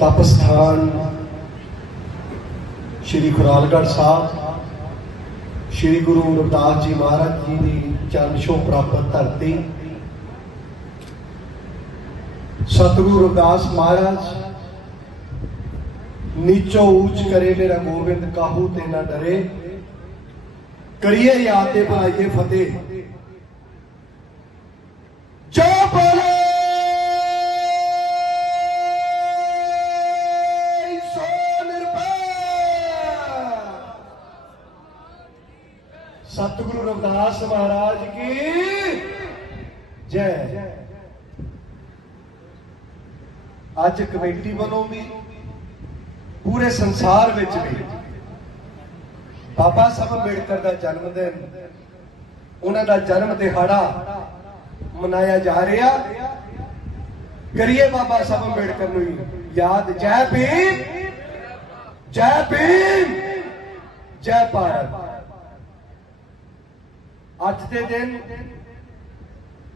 ਤਪ ਸਥਾਨ ਸ਼੍ਰੀ ਖੁਰਾਲਗੜ੍ਹ ਸਾਹਿਬ ਸ਼੍ਰੀ ਗੁਰੂ ਰਵਿਦਾਸ ਜੀ ਮਹਾਰਾਜ ਜੀ ਦੀ ਚਰਨ ਛੋਹ ਪ੍ਰਾਪਤ ਧਰਤੀ ਸਤਿਗੁਰੂ ਰਵਿਦਾਸ ਮਹਾਰਾਜ ਨੀਚੋ ਊਚ ਕਰੇ ਮੇਰਾ ਗੋਬਿੰਦ ਕਾਹੂ ਤੇ ਨਾ ਡਰੇ ਕਰੀਏ ਯਾਦ ਤੇ ਬਣਾਈਏ ਫਤਿਹ ਜੋ ਬੋਲੇ ਅੱਜ ਕਮੇਟੀ ਵੱਲੋਂ ਵੀ ਪੂਰੇ ਸੰਸਾਰ ਵਿੱਚ ਵੀ ਬਾਬਾ ਸਾਹਿਬ ਅੰਬੇਡਕਰ ਦਾ ਜਨਮ ਦਿਨ, ਉਹਨਾਂ ਦਾ ਜਨਮ ਦਿਹਾੜਾ ਮਨਾਇਆ ਜਾ ਰਿਹਾ। ਕਰੀਏ ਬਾਬਾ ਸਾਹਿਬ ਅੰਬੇਡਕਰ ਨੂੰ ਯਾਦ। ਜੈ ਭੀਮ ਜੈ ਭੀਮ, ਜੈ ਭਾਰਤ। ਅੱਜ ਦੇ ਦਿਨ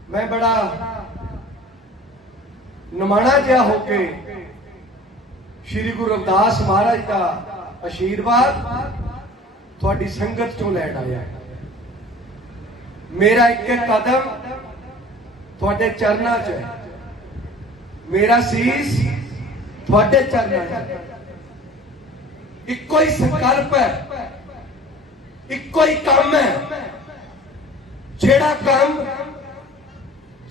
ਮੈਂ ਬੜਾ ਨਮਾਣਾ ਜਿਹਾ ਹੋ ਕੇ ਸ਼੍ਰੀ ਗੁਰੂ ਰਵਿਦਾਸ ਮਹਾਰਾਜ ਦਾ ਆਸ਼ੀਰਵਾਦ ਤੁਹਾਡੀ ਸੰਗਤ ਚੋਂ ਲੈਣ ਆਇਆ ਮੇਰਾ ਇੱਕ ਇੱਕ ਕਦਮ ਤੁਹਾਡੇ ਚਰਨਾਂ 'ਚ ਹੈ। ਮੇਰਾ ਸੀਸ ਤੁਹਾਡੇ ਚਰਨਾਂ 'ਚ ਇੱਕੋ ਹੀ ਸੰਕਲਪ ਹੈ, ਇੱਕੋ ਹੀ ਕੰਮ ਹੈ। ਜਿਹੜਾ ਕੰਮ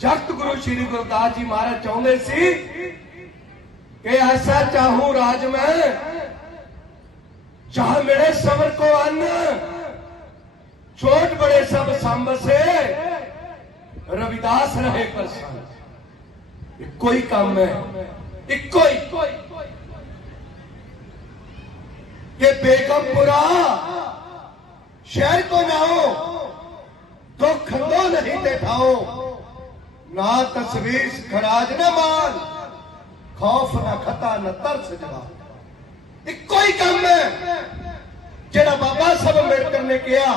جگت گرو شری گرد جی مہاراج چاہتے ایسا چاہوں راج میں چاہ میرے سمر کو اوٹ بڑے سب سامب سے رویداس رہے کام ہے۔ کہ بیگم پورا شہر کو نہ ہو تو دو نہیں بٹاؤ ਨਾ ਤਸਵੀਸ਼ ਖਰਾਜ ਨਾ ਮਾਲ। ਖੌਫ ਨਾ ਖਤਾ, ਨਾ ਤਰਸ ਜਵਾਬ। ਇੱਕੋ ਹੀ ਕੰਮ ਹੈ ਜਿਹੜਾ ਬਾਬਾ ਸਾਹਿਬ ਅੰਬੇਡਕਰ ਨੇ ਕਿਹਾ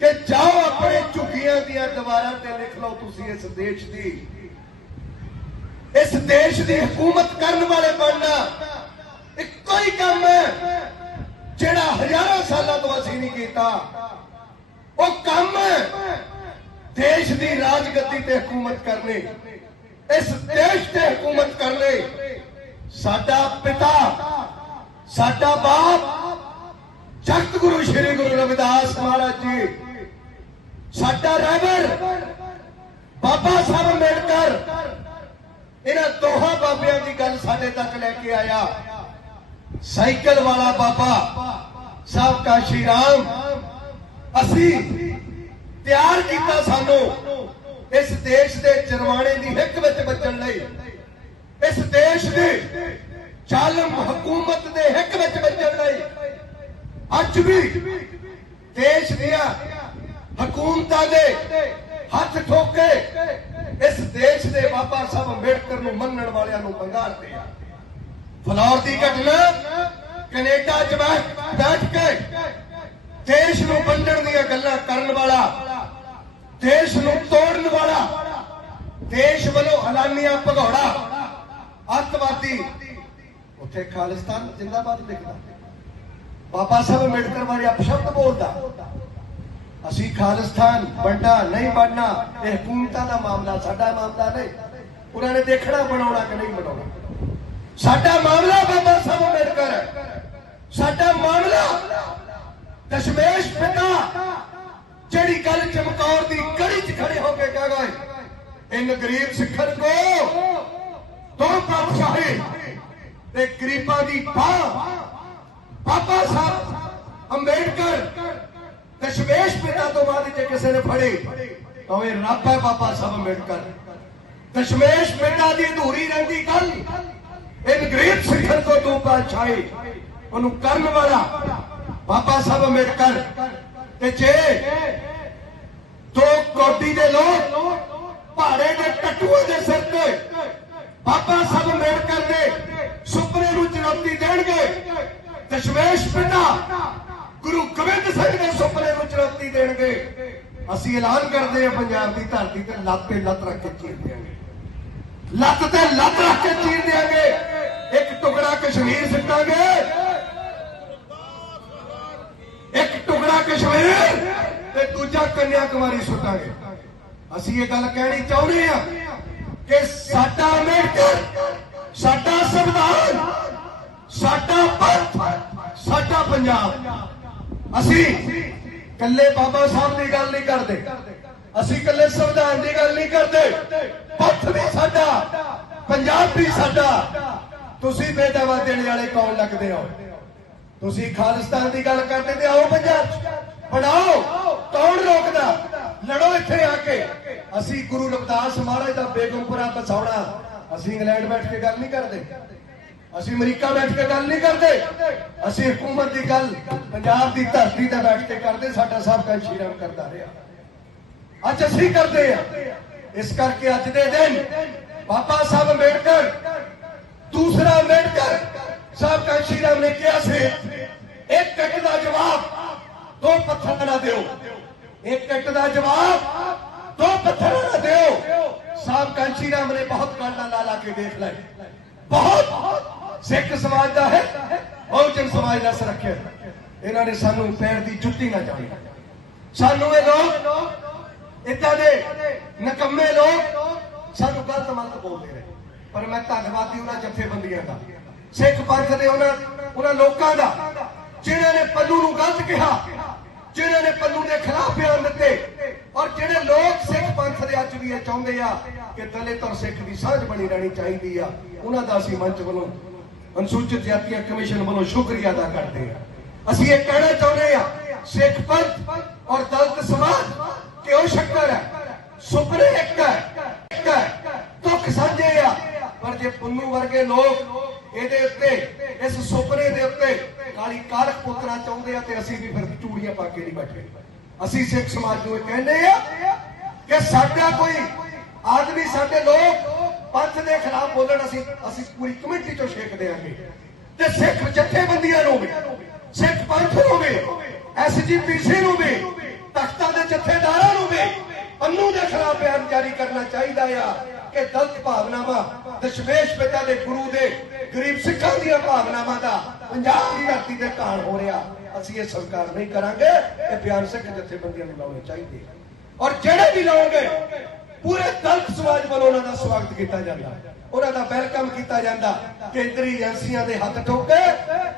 ਕਿ ਜਾਓ ਆਪਣੇ ਝੁਕੀਆਂ ਦੀਆਂ ਦੀਵਾਰਾਂ ਤੇ ਲਿਖ ਲਓ ਤੁਸੀਂ ਇਸ ਦੇਸ਼ ਦੀ। ਇਸ ਦੇਸ਼ ਦੀ ਹਕੂਮਤ ਕਰਨ ਵਾਲੇ ਬਣਨਾ। ਇੱਕੋ ਹੀ ਕੰਮ ਹੈ ਜਿਹੜਾ ਹਜ਼ਾਰਾਂ ਸਾਲਾਂ ਤੋਂ ਅਸੀਂ ਨਹੀਂ ਕੀਤਾ। ਉਹ ਕੰਮ ਦੇਸ਼ ਦੀ ਰਾਜਗੱਦੀ ਤੇ ਹਕੂਮਤ ਕਰਨੀ ਇਸ ਦੇਸ਼ ਤੇ ਹਕੂਮਤ ਕਰਨੇ ਸਾਡਾ ਪਿਤਾ, ਸਾਡਾ ਬਾਪ ਜਗਤ ਗੁਰੂ ਸ੍ਰੀ ਗੁਰੂ ਰਵਿਦਾਸ ਮਹਾਰਾਜ ਜੀ, ਸਾਡਾ ਰਹਿਬਰ ਬਾਬਾ ਸਾਹਿਬ ਅੰਬੇਡਕਰ, ਇਹਨਾਂ ਦੋਹਾਂ ਬਾਬਿਆਂ ਦੀ ਗੱਲ ਸਾਡੇ ਤੱਕ ਲੈ ਕੇ ਆਇਆ। ਸਾਈਕਲ ਵਾਲਾ ਬਾਬਾ ਸਾਹਿਬ ਕਾ ਸ਼੍ਰੀ ਰਾਮ, ਅਸੀਂ ਤਿਆਰ ਕੀਤਾ ਸਾਨੂੰ ਇਸ ਦੇਸ਼ ਦੇ ਚਰਵਾਣੇ ਦੀ ਹਿੱਕ ਵਿੱਚ ਬਚਣ ਲਈ। ਇਸ ਦੇਸ਼ ਦੀ ਜ਼ਾਲਮ ਹਕੂਮਤ ਦੇ ਹਿੱਕ ਵਿੱਚ ਵੱਜਣ ਲਈ ਅੱਜ ਵੀ ਦੇਸ਼ ਦੀਆਂ ਹਕੂਮਤਾਂ ਦੇ ਹੱਥ ਠੋਕੇ ਇਸ ਦੇਸ਼ ਦੇ ਬਾਬਾ ਸਾਹਿਬ ਅੰਬੇਡਕਰ ਨੂੰ ਮੰਨਣ ਵਾਲਿਆਂ ਨੂੰ ਬੰਗਾਲਦੇ ਆ ਫਲੌਰ ਦੀ ਘਟਨਾ, ਕੈਨੇਡਾ 'ਚ ਬੈਠ ਬੈਠ ਕੇ ਦੇਸ਼ ਨੂੰ ਵੰਡਣ ਦੀਆਂ ਗੱਲਾਂ ਕਰਨ ਵਾਲਾ ਦੇਸ਼ ਨੂੰ ਤੋੜਨ ਵਾਲਾ, ਦੇਸ਼ ਵੱਲੋਂ ਐਲਾਨੀਆਂ ਭਗੌੜਾ, ਅੱਤਵਾਦੀ। ਉੱਥੇ ਖਾਲਿਸਤਾਨ ਜਿੰਦਾਬਾਦ ਲਿਖਦਾ ਬਾਬਾ ਸਾਹਿਬ ਅੰਬੇਡਕਰ ਬਾਰੇ ਅਪਸ਼ਬਦ ਬੋਲਦਾ, ਅਸੀਂ ਖਾਲਿਸਤਾਨ ਵੰਡਾ ਨਹੀਂ ਬਣਨਾ, ਇਹ ਹਕੂਮਤਾਂ ਦਾ ਮਾਮਲਾ, ਸਾਡਾ ਮਾਮਲਾ ਨਹੀਂ। ਉਹਨਾਂ ਨੇ ਦੇਖਣਾ ਬਣਾਉਣਾ ਕਿ ਨਹੀਂ ਬਣਾਉਣਾ। ਸਾਡਾ ਮਾਮਲਾ ਬਾਬਾ ਸਾਹਿਬ ਅੰਬੇਡਕਰ ਹੈ। ਸਾਡਾ ਮਾਮਲਾ ਦਸ਼ਮੇਸ਼ ਪਿਤਾ ਜਿਹੜੀ ਗੱਲ ਚਮਕੌਰ ਦੀ ਕੜੀ 'ਚ ਖੜੇ ਹੋ ਕੇ ਕਹਿ ਗਏ, ਇਨ ਗਰੀਬ ਸਿੱਖਣ ਕੋ ਦੋ ਪਾਤਸ਼ਾਹੀ ਤੇ ਗਰੀਬਾਂ ਦੀ ਬਾਹ ਬਾਬਾ ਸਾਹਿਬ ਅੰਬੇਡਕਰ ਦਸ਼ਮੇਸ਼ ਪਿਤਾ ਤੋਂ ਬਾਅਦ ਜੇ ਕਿਸੇ ਨੇ ਫੜੇ, ਤਾਂ ਇਹ ਰੱਬ ਹੈ ਬਾਬਾ ਸਾਹਿਬ ਅੰਬੇਡਕਰ। ਦਸ਼ਮੇਸ਼ ਪਿਤਾ ਦੀ ਅਧੂਰੀ ਰਹਿੰਦੀ ਗੱਲ, ਇਨ ਗਰੀਬ ਸਿੱਖਣ ਕੋ ਦੋ ਪਾਤਸ਼ਾਹੀ, ਉਹਨੂੰ ਕਰਨ ਵਾਲਾ ਬਾਬਾ ਸਾਹਿਬ ਅੰਬੇਡਕਰ ਤੇ ਜੇ ਦੋ ਕੋਟੀ ਦੇ ਲੋਕ ਭਾੜੇ ਦੇ ਟੱਟੂਆਂ ਦੇ ਸਿਰ ਤੇ। ਬਾਬਾ ਸਾਹਿਬ ਅੰਬੇਡਕਰ ਦੇ ਸੁਪਨੇ ਨੂੰ ਚੁਣੌਤੀ ਦੇਣਗੇ। ਦਸ਼ਮੇਸ਼ ਪਿਤਾ, ਗੁਰੂ ਗੋਬਿੰਦ ਸਿੰਘ ਦੇ ਸੁਪਨੇ ਨੂੰ ਚੁਣੌਤੀ ਦੇਣਗੇ। ਅਸੀਂ ਐਲਾਨ ਕਰਦੇ ਹਾਂ ਪੰਜਾਬ ਦੀ ਧਰਤੀ ਤੇ ਲੱਤ ਤੇ ਲੱਤ ਰੱਖ ਕੇ ਚੀਰ ਦਿਆਂਗੇ। ਲੱਤ ਤੇ ਲੱਤ ਰੱਖ ਕੇ ਚੀਰ ਦਿਆਂਗੇ। ਇੱਕ ਟੁਕੜਾ ਕਸ਼ਮੀਰ ਸਿੱਟਾਂਗੇ ਇੱਕ ਟੁਕੜਾ ਕਸ਼ਮੀਰ ਤੇ ਦੂਜਾ ਕੰਨਿਆ ਕੁਮਾਰੀ ਸੁੱਟਾਂਗੇ। ਅਸੀਂ ਇਹ ਗੱਲ ਕਹਿਣੀ ਚਾਹੁੰਦੇ ਆ ਕਿ ਸਾਡਾ ਅੰਬੇਡਕਰ ਸਾਡਾ ਸੰਵਿਧਾਨ, ਸਾਡਾ ਪੰਥ, ਸਾਡਾ ਪੰਜਾਬ। ਅਸੀਂ ਕੱਲੇ ਬਾਬਾ ਸਾਹਿਬ ਦੀ ਗੱਲ ਨਹੀਂ ਕਰਦੇ। ਅਸੀਂ ਕੱਲੇ ਸੰਵਿਧਾਨ ਦੀ ਗੱਲ ਨਹੀਂ ਕਰਦੇ। ਪੰਥ ਵੀ ਸਾਡਾ, ਪੰਜਾਬ ਵੀ ਸਾਡਾ। ਤੁਸੀਂ ਬੇਦਾਵਾ ਦੇਣ ਵਾਲੇ ਕੌਣ ਲੱਗਦੇ ਹੋ? ਤੁਸੀਂ ਖਾਲਿਸਤਾਨ ਦੀ ਗੱਲ ਕਰਦੇ ਤੇ ਆਓ ਪੰਜਾਬ 'ਚ। ਬਣਾਓ ਕੌਣ ਰੋਕਦਾ? ਲੜੋ ਇੱਥੇ ਆ ਕੇ। ਅਸੀਂ ਗੁਰੂ ਰਵਿਦਾਸ ਮਹਾਰਾਜ ਦਾ ਬੇਗਮਪੁਰਾ ਬਸਾਉਣਾ ਅਸੀਂ ਇੰਗਲੈਂਡ ਬੈਠ ਕੇ ਗੱਲ ਨਹੀਂ ਕਰਦੇ। ਅਸੀਂ ਅਮਰੀਕਾ ਬੈਠ ਕੇ ਗੱਲ ਨਹੀਂ ਕਰਦੇ। ਅਸੀਂ ਹਕੂਮਤ ਦੀ ਗੱਲ, ਪੰਜਾਬ ਦੀ ਧਰਤੀ ਤੇ ਬੈਠ ਕੇ ਕਰਦੇ। ਸਾਡਾ ਸਭ ਕਾ ਸ਼ੀਰਮ ਕਰਦਾ ਰਿਹਾ। ਅੱਜ ਅਸੀਂ ਕਰਦੇ ਆ। ਇਸ ਕਰਕੇ ਅੱਜ ਦੇ ਦਿਨ ਬਾਬਾ ਸਾਹਿਬ ਅੰਬੇਡਕਰ, ਦੂਸਰਾ ਅੰਬੇਡਕਰ ਸਾਹਿਬ ਕਾ ਸ਼ੀਰਮ ਨੇ ਕਿਹਾ ਸੀ, ਇੱਕ ਇੱਟ ਦਾ ਜਵਾਬ ਦੋ ਪੱਥਰਾਂ ਦਾ ਦਿਓ। ਇੱਕ ਇੱਟ ਦਾ ਜਵਾਬ, ਦੋ ਪੱਥਰਾਂ ਦਾ ਦਿਓ। ਸਾਹਿਬ ਕਾ ਸ਼ੀਰਮ ਨੇ ਬਹੁਤ ਕਾਂਡਾ ਲਾ ਲਾ ਕੇ ਦੇਖ ਲਏ। ਬਹੁਤ ਸਿੱਖ ਸਮਾਜ ਦਾ ਹੈ, ਬਹੁਜਨ ਸਮਾਜ ਦਾ ਸੁਰੱਖਿਆ। ਇਹਨਾਂ ਨੇ ਸਾਨੂੰ ਪੈਰ ਦੀ ਜੁੱਤੀ ਨਾ ਚਾਹੀ ਸਾਨੂੰ ਇਹ ਲੋਕ ਇਦਾਂ ਦੇ ਨਕੰਮੇ ਲੋਕ ਸਾਨੂੰ ਗਲਤ ਮੰਤ ਬੋਲਦੇ ਰਹੇ ਪਰ ਮੈਂ ਧੰਨਵਾਦੀ ਉਹਨਾਂ ਜਥੇਬੰਦੀਆਂ ਦਾ, ਸਿੱਖ ਪੰਥ ਦੇ ਉਹਨਾਂ ਉਹਨਾਂ ਲੋਕਾਂ ਦਾ, ਜਿਨ੍ਹਾਂ ਨੇ ਪੱਲੂ ਨੂੰ ਗਲਤ ਕਿਹਾ। ਜਿਨ੍ਹਾਂ ਨੇ ਪੱਲੂ ਦੇ ਖਿਲਾਫ ਬਿਆਨ ਦਿੱਤੇ। ਔਰ ਜਿਹੜੇ ਲੋਕ ਸਿੱਖ ਪੰਥ ਦੇ ਅੱਜ ਵੀ ਇਹ ਚਾਹੁੰਦੇ ਆ ਕਿ ਦਲਿਤ ਔਰ ਸਿੱਖ ਦੀ ਸਾਂਝ ਬਣੀ ਰਹਿਣੀ ਚਾਹੀਦੀ ਆ, ਉਹਨਾਂ ਦਾ ਅਸੀਂ ਮੰਚ ਵੱਲੋਂ ਅਨੁਸੂਚਿਤ ਜਾਤੀਆਂ ਕਮਿਸ਼ਨ ਵੱਲੋਂ ਸ਼ੁਕਰੀਆ ਅਦਾ ਕਰਦੇ ਆ। ਅਸੀਂ ਇਹ ਕਹਿਣਾ ਚਾਹੁੰਦੇ ਆ, ਸਿੱਖ ਪੰਥ ਔਰ ਦਲਿਤ ਸਮਾਜ ਕਿਉਂ ਸ਼ੱਕਰ ਹੈ? ਸੁਪਨੇ ਇੱਕ ਹੈ ਇੱਕ ਹੈ, ਦੁੱਖ ਸਾਂਝੇ ਆ। ਪਰ ਜੇ ਪੁੰਨੂ ਵਰਗੇ ਲੋਕ ਇਹਦੇ ਉੱਤੇ, ਇਸ ਸੁਪਨੇ ਦੇ ਉੱਤੇ ਕਾਲੀ ਕਾਲਕ ਪੁੱਤਰਾ ਚਾਹੁੰਦੇ ਆ ਤੇ ਅਸੀਂ ਵੀ ਫਿਰ ਚੂੜੀਆਂ ਪਾ ਕੇ ਨਹੀਂ ਬੈਠੇ। ਅਸੀਂ ਸਿੱਖ ਸਮਾਜ ਨੂੰ ਇਹ ਕਹਿੰਦੇ ਆ ਕਿ ਸਾਡਾ ਕੋਈ ਆਦਮੀ, ਸਾਡੇ ਲੋਕ ਪੰਥ ਦੇ ਖਿਲਾਫ ਬੋਲਣ, ਅਸੀਂ ਅਸੀਂ ਪੂਰੀ ਕਮੇਟੀ ਚੋਂ ਛੇਕ ਦੇਾਂਗੇ ਤੇ ਸਿੱਖ ਜਥੇਬੰਦੀਆਂ ਨੂੰ ਵੀ, ਸਿੱਖ ਪੰਥ ਨੂੰ ਵੀ ਐਸਜੀਪੀਸੀ ਨੂੰ ਵੀ, ਤਖਤਾਂ ਦੇ ਜਥੇਦਾਰਾਂ ਨੂੰ ਵੀ ਅੰਨੂ ਦੇ ਖਿਲਾਫ ਬਿਆਨ ਜਾਰੀ ਕਰਨਾ ਚਾਹੀਦਾ ਆ। ਕਿ ਦਲਿਤ ਭਾਵਨਾਵਾਂ, ਦਸ਼ਮੇਸ਼ ਪਿਤਾ ਦੇ ਗੁਰੂ ਦੇ ਗਰੀਬ ਸਿੱਖਾਂ ਦੀਆਂ ਭਾਵਨਾਵਾਂ ਦਾ ਪੰਜਾਬ ਦੀ ਧਰਤੀ ਤੇ ਕਾਣ ਹੋ ਰਿਹਾ। ਅਸੀਂ ਇਹ ਸਵੀਕਾਰ ਨਹੀਂ ਕਰਾਂਗੇ, ਇਹ ਪਿਆਰ ਸਿੱਖ ਜਥੇਬੰਦੀਆਂ ਨੂੰ ਲਾਉਣੇ ਚਾਹੀਦੇ ਔਰ ਜਿਹੜੇ ਵੀ ਲਾਉਣਗੇ, ਪੂਰੇ ਦਲਤ ਸਮਾਜ ਵੱਲੋਂ ਉਹਨਾਂ ਦਾ ਸਵਾਗਤ ਕੀਤਾ ਜਾਂਦਾ। ਉਹਨਾਂ ਦਾ ਵੈਲਕਮ ਕੀਤਾ ਜਾਂਦਾ। ਕੇਂਦਰੀ ਏਜੰਸੀਆਂ ਦੇ ਹੱਥ ਠੋਕੇ,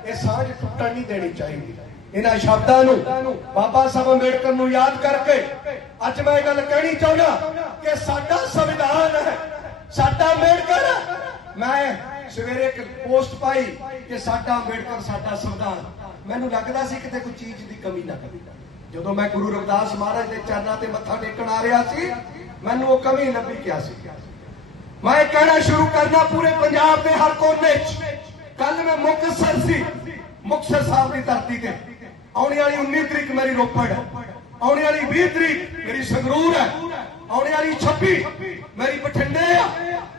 ਇਹ ਸਾਂਝ ਟੁੱਟਣ ਨਹੀਂ ਦੇਣੀ ਚਾਹੀਦੀ। ਇਹਨਾਂ ਸ਼ਬਦਾਂ ਨੂੰ ਬਾਬਾ ਸਾਹਿਬ ਅੰਬੇਡਕਰ ਨੂੰ ਯਾਦ ਕਰਕੇ ਅੱਜ ਮੈਂ ਇਹ ਗੱਲ ਕਹਿਣੀ ਚਾਹੁੰਦਾ ਕਿ ਸਾਡਾ ਸੰਵਿਧਾਨ ਹੈ, ਸਾਡਾ ਅੰਬੇਡਕਰ ਮੈਂ ਸਵੇਰੇ ਇੱਕ ਪੋਸਟ ਪਾਈ ਕਿ ਸਾਡਾ ਅੰਬੇਡਕਰ, ਸਾਡਾ ਸੰਵਿਧਾਨ। ਮੈਨੂੰ ਲੱਗਦਾ ਸੀ ਕਿਤੇ ਕੋਈ ਚੀਜ਼ ਦੀ ਕਮੀ ਨਾ ਕਰੀ ਜਦੋਂ ਮੈਂ ਗੁਰੂ ਰਵਿਦਾਸ ਮਹਾਰਾਜ ਦੇ ਚਰਨਾਂ ਤੇ ਮੱਥਾ ਟੇਕਣ ਆ ਰਿਹਾ ਸੀ, ਮੈਨੂੰ ਉਹ ਕਮੀ ਲੱਭੀ ਕਿਆ ਸੀ। ਮੈਂ ਇਹ ਕਹਿਣਾ ਸ਼ੁਰੂ ਕਰਨਾ ਪੂਰੇ ਪੰਜਾਬ ਦੇ ਹਰ ਕੋਨੇ 'ਚ। ਕੱਲ ਮੈਂ ਮੁਕਤਸਰ ਸੀ, ਮੁਕਤਸਰ ਸਾਹਿਬ ਦੀ ਧਰਤੀ ਤੇ। ਆਉਣ ਵਾਲੀ 19 ਤਰੀਕ ਮੇਰੀ ਰੋਪੜ। ਹੈ ਆਉਣ ਵਾਲੀ 20 ਤਰੀਕ ਮੇਰੀ ਸੰਗਰੂਰ ਹੈ। ਆਉਣ ਵਾਲੀ 26 ਮੇਰੀ ਬਠਿੰਡੇ ਆ।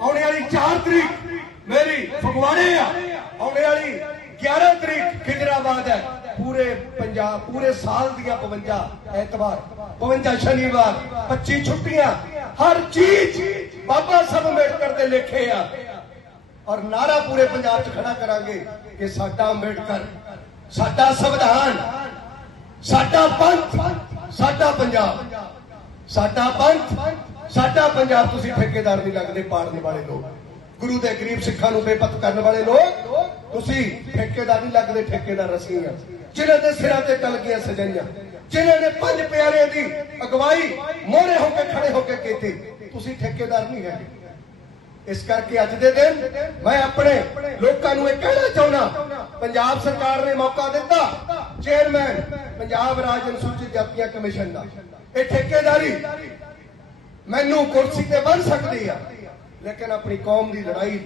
ਆਉਣ ਵਾਲੀ 4 ਤਰੀਕ ਮੇਰੀ ਫਗਵਾੜੇ ਆ। ਆਉਣ ਵਾਲੀ 11 ਤਰੀਕ ਖਿਜਰਾਬਾਦ ਹੈ। ਪੂਰੇ ਪੰਜਾਬ, ਪੂਰੇ ਸਾਲ ਦੀਆਂ 52 ਐਤਵਾਰ 52 ਸ਼ਨੀਵਾਰ 25 ਛੁੱਟੀਆਂ, ਹਰ ਚੀਜ਼ ਬਾਬਾ ਸਾਹਿਬ ਅੰਬੇਡਕਰ ਦੇ ਲੇਖੇ ਆ। ਔਰ ਨਾਰਾ ਪੂਰੇ ਪੰਜਾਬ 'ਚ ਖੜਾ ਕਰਾਂਗੇ ਕਿ ਸਾਡਾ ਅੰਬੇਡਕਰ, ਸਾਡਾ ਸੰਵਿਧਾਨ ਸਾਡਾ ਪੰਥ, ਸਾਡਾ ਪੰਜਾਬ। ਸਾਡਾ ਪੰਥ, ਸਾਡਾ ਪੰਜਾਬ। ਤੁਸੀਂ ਠੇਕੇਦਾਰ ਨਹੀਂ ਲੱਗਦੇ, ਪਾੜਨ ਵਾਲੇ ਲੋਕ। ਗੁਰੂ ਦੇ ਗਰੀਬ ਸਿੱਖਾਂ ਨੂੰ ਬੇਪਤ ਕਰਨ ਵਾਲੇ ਲੋਕ, ਤੁਸੀਂ ਠੇਕੇਦਾਰ ਨਹੀਂ ਲੱਗਦੇ, ਠੇਕੇਦਾਰ ਅਸੀਂ ਆ ਜਿਨ੍ਹਾਂ ਦੇ ਸਿਰਾਂ ਤੇ ਕਲਗੀਆਂ ਸਜਾਈਆਂ, ਜਿਨ੍ਹਾਂ ਨੇ ਪੰਜ ਪਿਆਰਿਆਂ ਦੀ ਅਗਵਾਈ ਮੋਹਰੇ ਹੋ ਕੇ, ਖੜੇ ਹੋ ਕੇ ਕੀਤੀ, ਤੁਸੀਂ ਠੇਕੇਦਾਰ ਨਹੀਂ ਹੈਗੇ। ਇਸ ਕਰਕੇ ਅੱਜ ਦੇ ਦਿਨ ਮੈਂ ਆਪਣੇ ਲੋਕਾਂ ਨੂੰ ਇਹ ਕਹਿਣਾ ਚਾਹੁੰਦਾ, ਪੰਜਾਬ ਸਰਕਾਰ ਨੇ ਮੌਕਾ ਦਿੱਤਾ ਚੇਅਰਮੈਨ ਪੰਜਾਬ ਰਾਜ ਅਨੁਸੂਚਿਤ ਜਾਤੀਆਂ ਕਮਿਸ਼ਨ ਦਾ। ਇਹ ਠੇਕੇਦਾਰੀ ਮੈਨੂੰ ਕੁਰਸੀ ਤੇ ਬਣ ਸਕਦੀ ਆ, ਲੇਕਿਨ ਆਪਣੀ ਕੌਮ ਦੀ ਲੜਾਈ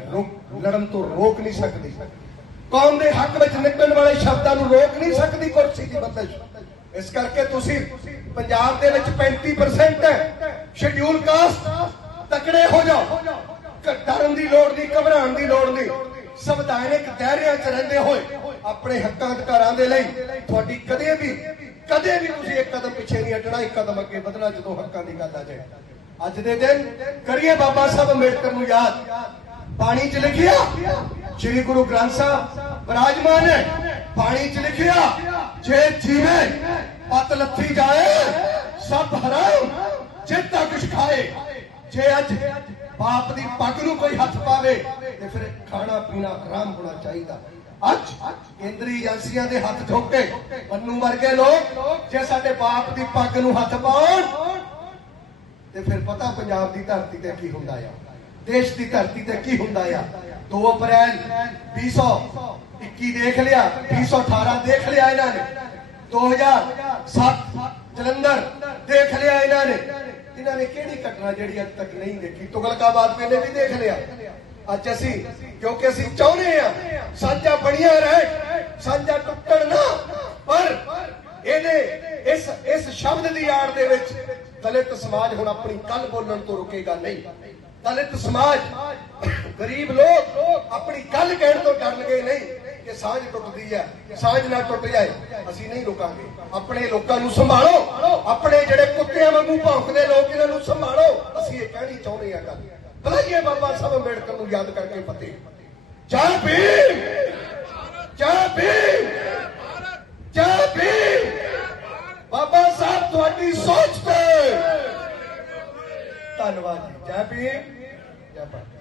ਲੜਨ ਤੋਂ ਰੋਕ ਨਹੀਂ ਸਕਦੀ। ਕੌਮ ਦੇ ਹੱਕ ਵਿੱਚ ਨਿਕਲਣ ਵਾਲੇ ਸ਼ਬਦਾਂ ਨੂੰ ਰੋਕ ਨਹੀਂ ਸਕਦੀ ਕੁਰਸੀ ਦੀ ਬੰਦਸ਼। ਇਸ ਕਰਕੇ ਤੁਸੀਂ ਪੰਜਾਬ ਦੇ ਵਿੱਚ 35% ਹੈ। ਸ਼ਡਿਊਲ ਕਾਸਟ ਤਕੜੇ ਹੋ ਜਾਓ। ਡਰਨ ਦੀ ਲੋੜ ਨਹੀਂ, ਘਬਰਾਉਣ ਦੀ ਲੋੜ ਨਹੀਂ। ਸੰਵਿਧਾਨਿਕ ਦਾਇਰਿਆਂ 'ਚ ਰਹਿੰਦੇ ਹੋਏ ਆਪਣੇ ਹੱਕਾਂ ਅਧਿਕਾਰਾਂ ਦੇ ਲਈ ਤੁਹਾਡੀ ਕਦੇ ਵੀ ਕਦੇ ਵੀ ਤੁਸੀਂ ਇੱਕ ਕਦਮ ਪਿੱਛੇ ਨਹੀਂ ਹਟਣਾ, ਇੱਕ ਕਦਮ ਅੱਗੇ ਵਧਣਾ ਜਦੋਂ ਹੱਕਾਂ ਦੀ ਗੱਲ ਆ ਜਾਏ। ਅੱਜ ਦੇ ਦਿਨ ਕਰੀਏ ਬਾਬਾ ਸਾਹਿਬ ਅੰਬੇਡਕਰ ਨੂੰ ਯਾਦ। ਪਾਣੀ 'ਚ ਲਿਖਿਆ, ਸ੍ਰੀ ਗੁਰੂ ਗ੍ਰੰਥ ਸਾਹਿਬ ਵਿਰਾਜਮਾਨ ਹੈ। ਪਾਣੀ 'ਚ ਲਿਖਿਆ, ਜੇ ਜੀਵੇ, ਪਤ ਲੱਥੀ ਜਾਏ, ਸਭ ਹਰਾਮ ਜੇ ਕੁਛ ਖਾਏ। ਜੇ ਅੱਜ ਬਾਪ ਦੀ ਪੱਗ ਨੂੰ ਕੋਈ ਹੱਥ ਪਾਵੇ ਤੇ ਫਿਰ ਖਾਣਾ ਪੀਣਾ ਹਰਾਮ ਹੋਣਾ ਚਾਹੀਦਾ। ਅੱਜ ਕੇਂਦਰੀ ਏਜੰਸੀਆਂ ਦੇ ਹੱਥ ਠੋਕੇ, ਪੰਨੂ ਵਰਗੇ ਲੋਕ, ਜੇ ਸਾਡੇ ਬਾਪ ਦੀ ਪੱਗ ਨੂੰ ਹੱਥ ਪਾਉਣ, ਤੇ ਫਿਰ ਪਤਾ ਪੰਜਾਬ ਦੀ ਧਰਤੀ ਤੇ ਕੀ ਹੁੰਦਾ ਆ, ਦੇਸ਼ ਦੀ ਧਰਤੀ ਤੇ ਕੀ ਹੁੰਦਾ ਆ। 2 ਅਪ੍ਰੈਲ 2021 ਦੇਖ ਲਿਆ 2018 ਦੇਖ ਲਿਆ ਇਹਨਾਂ ਨੇ। 2007 ਜਲੰਧਰ ਦੇਖ ਲਿਆ ਇਹਨਾਂ ਨੇ। ਇਹਨਾਂ ਨੇ ਕਿਹੜੀ ਘਟਨਾ ਜਿਹੜੀ ਅੱਜ ਤੱਕ ਨਹੀਂ ਦੇਖੀ? ਤੁਗਲਕਾਬਾਦ ਵੇਲੇ ਵੀ ਦੇਖ ਲਿਆ। ਅੱਜ ਅਸੀਂ, ਕਿਉਂਕਿ ਅਸੀਂ ਚਾਹੁੰਦੇ ਆ ਸਾਂਝਾ ਬਣੀਆਂ ਰਹਿ, ਸਾਂਝਾ ਟੁੱਟਣ ਨਾ, ਪਰ ਇਹਦੇ ਇਸ ਇਸ ਸ਼ਬਦ ਦੀ ਆੜ ਦੇ ਵਿੱਚ ਦਲਿਤ ਸਮਾਜ ਹੁਣ ਆਪਣੀ ਕੱਲ ਬੋਲਣ ਤੋਂ ਰੁਕੇਗਾ ਨਹੀਂ। ਦਲਿਤ ਸਮਾਜ, ਗਰੀਬ ਲੋਕ ਆਪਣੀ ਗੱਲ ਕਹਿਣ ਤੋਂ ਡਰਨਗੇ ਨਹੀਂ ਕਿ ਸਾਂਝ ਟੁੱਟਦੀ ਹੈ, ਸਾਂਝ ਨਾ ਟੁੱਟ ਜਾਏ। ਅਸੀਂ ਨਹੀਂ ਰੁਕਾਂਗੇ। ਆਪਣੇ ਲੋਕਾਂ ਨੂੰ ਸੰਭਾਲੋ। ਆਪਣੇ ਜਿਹੜੇ ਕੁੱਤਿਆਂ ਵਾਂਗੂ ਭੌਂਕਦੇ ਲੋਕ, ਇਹਨਾਂ ਨੂੰ ਸੰਭਾਲੋ। ਅਸੀਂ ਇਹ ਕਹਿਣੀ ਚਾਹੁੰਦੇ ਆ ਗੱਲ। ਬਲਾਈਏ ਬਾਬਾ ਸਾਹਿਬ ਅੰਬੇਡਕਰ ਨੂੰ ਯਾਦ ਕਰਕੇ ਫਤਿਹ ਜੈ ਭੀਮ ਜੈ ਭੀਮ ਜੈ ਭੀਮ ਬਾਬਾ ਸਾਹਿਬ ਤੁਹਾਡੀ ਸੋਚ ਤੇ ਧੰਨਵਾਦ ਜੀ ਜੈ ਭੀਮ ਜੈ ਭਾਰਤ